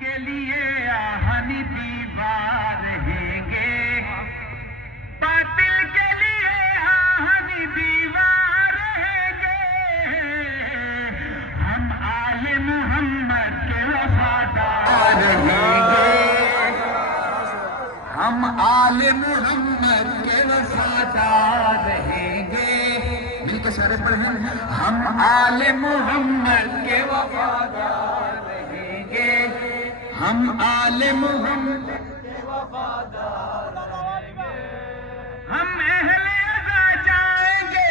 के लिए आहनी दीवार रहेंगे, बातिल के लिए आहनी दीवार रहेंगे। हम आले मोहम्मद के वफादार रहेंगे, हम आले मोहम्मद के वफादार रहेंगे। मिलके सारे पढ़ें, हम आले मोहम्मद के वफादार रहेंगे, हम आले मोहम्मद के वफादार रहेंगे। हम अहले अज़ा जाएंगे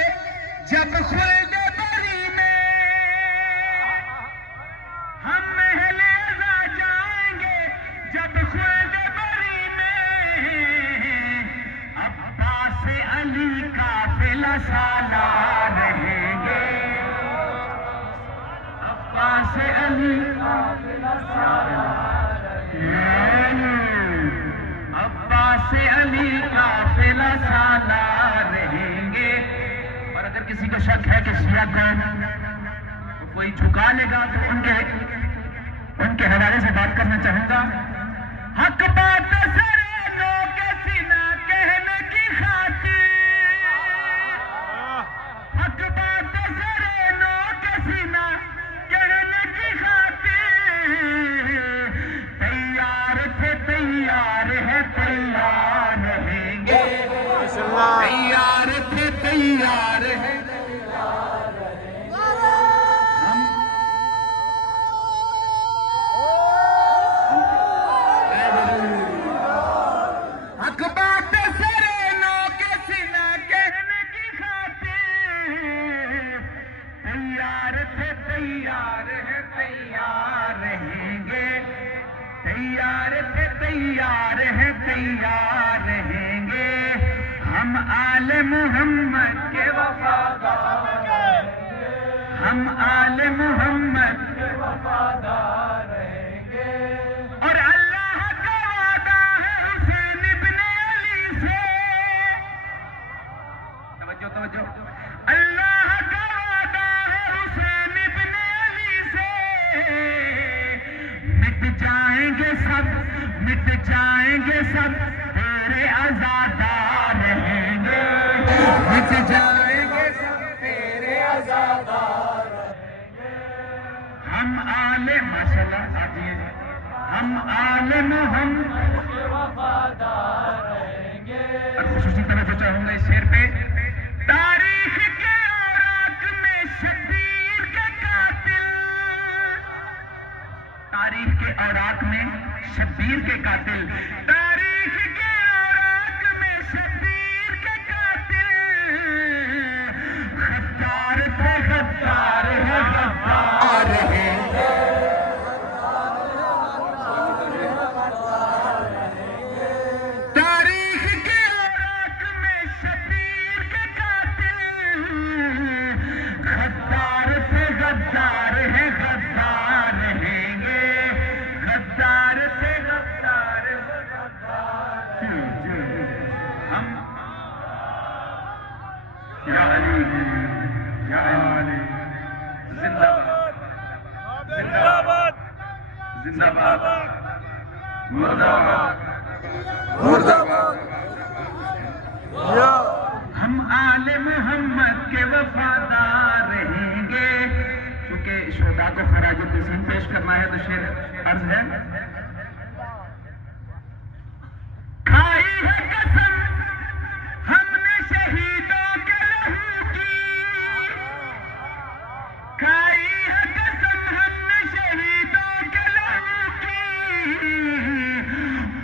जब खुल्द बरी में, हम अहले अज़ा जाएंगे जब खुल्द बरी में। अब्बास अली काफिला सालार रहेंगे, अब्बास अली काफिला सालार रहेंगे, अब्बास अली काफिला सालार रहेंगे। और अगर किसी को शक है कि शिया कौन तो कोई झुका लेगा तो उनके हवाले से बात करना चाहूंगा। हक बात सरे नो के सीना कहने की खातिर, हक बात सरे नो के सीना कहने की खातिर। तैयार थे तैयार है तैयार रहेंगे, तैयार थे तैयार है तैयार रहेंगे। हक बात सरे नो के सीना कहने की खातिर। तैयार थे तैयार है तैयार रहेंगे, तैयार थे तैयार है तैयार रहेंगे। हम आले मोहम्मद के वफादार रहेंगे, हम आले मोहम्मद के वफादार रहेंगे। और अल्लाह का वादा है हुसैन इब्ने अली से, तवज्जो तवज्जो, अल्लाह का वादा है हुसैन इब्ने अली से। मिट जाएंगे सब, मिट जाएंगे सब तेरे आजादार रहेंगे, मिट जाएंगे सब तेरे आजादार रहेंगे। हम आले माशाल्लाह आजिए, हम आले मोहम्मद के वफादार रहेंगे। और खुसूसी तवज्जो चाहूंगा इस शेर पे। तारीख के औराक में शब्बीर के कातिल, तारीख के औराक में शब्बीर के कातिल, तारीख के औराक में शब्बीर के कातिल। गद्दार थे गद्दार है गद्दार रहेंगे, तारीख के औराक में शब्बीर के कातिल। गद्दार थे गद्दार है गद्दार रहेंगे, गद्दार थे गद्दार है गद्दार। हम या अली या अली जिंदाबाद जिंदाबाद जिंदाबाद मुर्दाबाद मुर्दाबाद। हम आले मोहम्मद के वफादार रहेंगे। क्योंकि शोधा को खराज तस्लीम पेश करना है तो शेर अर्ज है। खाई है कसम हमने शहीदों के लहू की, खाई है कसम हमने शहीदों के लहू की।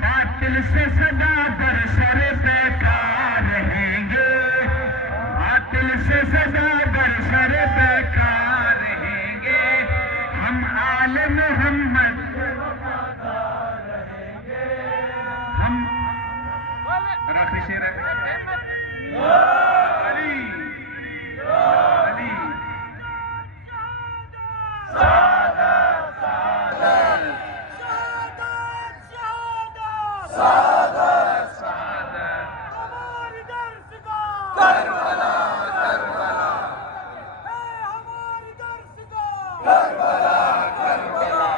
बातिल से सदा बरसर बेकार रहेंगे, बातिल से सदा बरसर बेकार रहेंगे। हम आले मोहम्मद के वफादार रहेंगे, हम और आखिरी शेर है अली अली सादत सादत सादत सादत हमारी दरसगाह करबला करबला हमारी दरसगाह करबला करबला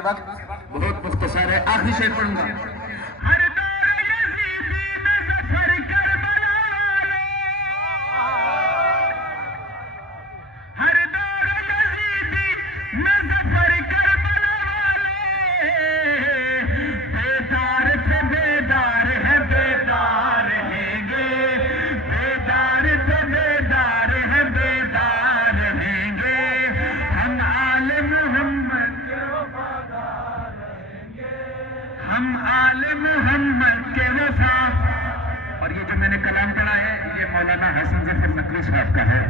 क्योंकि वक्त बहुत मुख्तसर है। आखिरी शेर पढ़ूंगा। हर दौर यजीदी में ज़फ़र करबला वाले, हर दौर यजीदी में ज़फ़र करबला वाले, बेदार थे बेदार है बेदार रहेंगे, बेदार थे बेदार है बेदार रहेंगे, हम आले मोहम्मद के वफादार रहेंगे, हम आले मोहम्मद के वफा। और ये जो मैंने कलाम पढ़ा है ये मौलाना हसन ज़फ़र नकवी साहब का है।